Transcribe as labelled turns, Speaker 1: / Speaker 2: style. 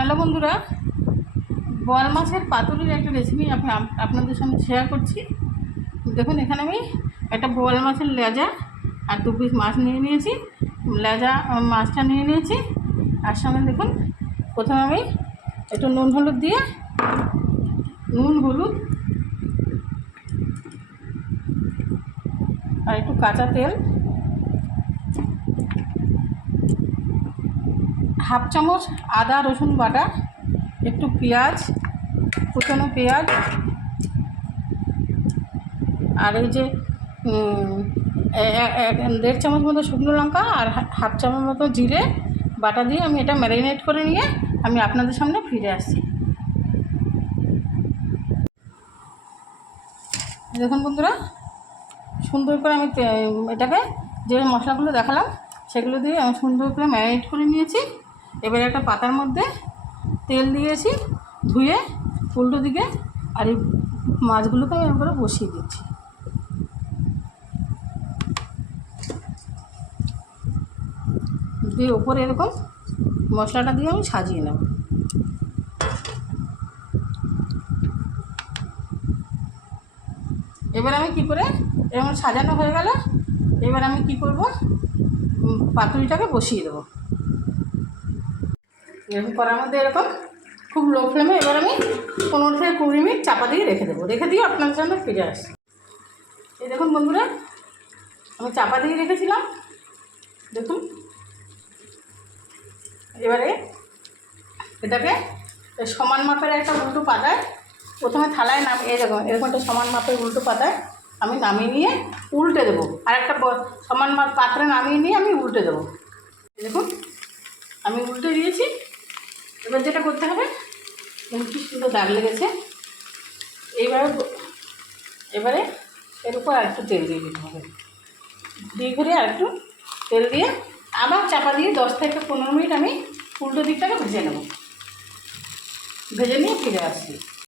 Speaker 1: Hello বন্ধুরা, বোয়াল মাছের পাতুরির একটা রেসিপি আপনাদের সঙ্গে শেয়ার করছি। দেখুন, এখানে আমি একটা বোয়াল মাছের লেজা আর দু পিস মাছ নিয়ে নিয়েছি। লেজা মাছটা নিয়ে নিয়েছি। আর সঙ্গে দেখুন, প্রথমে আমি একটু নুন হলুদ দিয়ে, নুন, হলুদ, আর একটু কাঁচা তেল হাফ চামচ আদা রসুন বাটা, একটু পেঁয়াজ, কুচনো পেঁয়াজ, আর এই যে দেড় চামচ মতো শুকনো লঙ্কা আর হাফ চামচ মতো জিরে বাটা দিয়ে আমি এটা ম্যারিনেট করে নিয়ে আমি আপনাদের সামনে ফিরে আসছি। দেখুন বন্ধুরা, সুন্দর করে আমি এটাকে যে মশলাগুলো দেখালাম, সেগুলো দিয়ে আমি সুন্দর করে ম্যারিনেট করে নিয়েছি। এবারে একটা পাতার মধ্যে তেল দিয়েছি, ধুয়ে উল্টো দিকে আর এই মাছগুলোকে আমি এবার বসিয়ে দিচ্ছি। দিয়ে ওপরে এরকম মশলাটা দিয়ে আমি সাজিয়ে নেব। এবার আমি কি করে, এরকম সাজানো হয়ে গেল, এবার আমি কি করব পাতুরিটাকে বসিয়ে দেবো। এরকম করার মধ্যে এরকম খুব লো ফ্লেমে এবার আমি পনেরো থেকে কুড়ি মিনিট চাপা দিয়ে রেখে দেবো। রেখে দিয়ে আপনার জন্য ফিরে আসি এই দেখুন বন্ধুরা, আমি চাপা দিয়ে রেখেছিলাম। দেখুন, এবারে এটাকে সমান মাপের একটা উল্টো পাতায় প্রথমে থালায় নাম দেখুন, এরকম একটা সমান মাপের উল্টো পাতায় আমি নামিয়ে নিয়ে উল্টে দেবো। আর একটা সমান মাপ, পাত্রে নামিয়ে নিয়ে আমি উল্টে দেবো। দেখুন, আমি উল্টে দিয়েছি। এবার যেটা করতে হবে কি সুন্দর দাগ লেগেছে। এইবার এবারে এর উপর আর একটু তেল দিয়ে দিতে হবে। দিয়ে করে আর একটু তেল দিয়ে আবার চাপা দিয়ে দশ থেকে পনেরো মিনিট আমি উল্টো দিকটাকে ভেজে নেব। ভেজে নিয়ে ফিরে আসছি।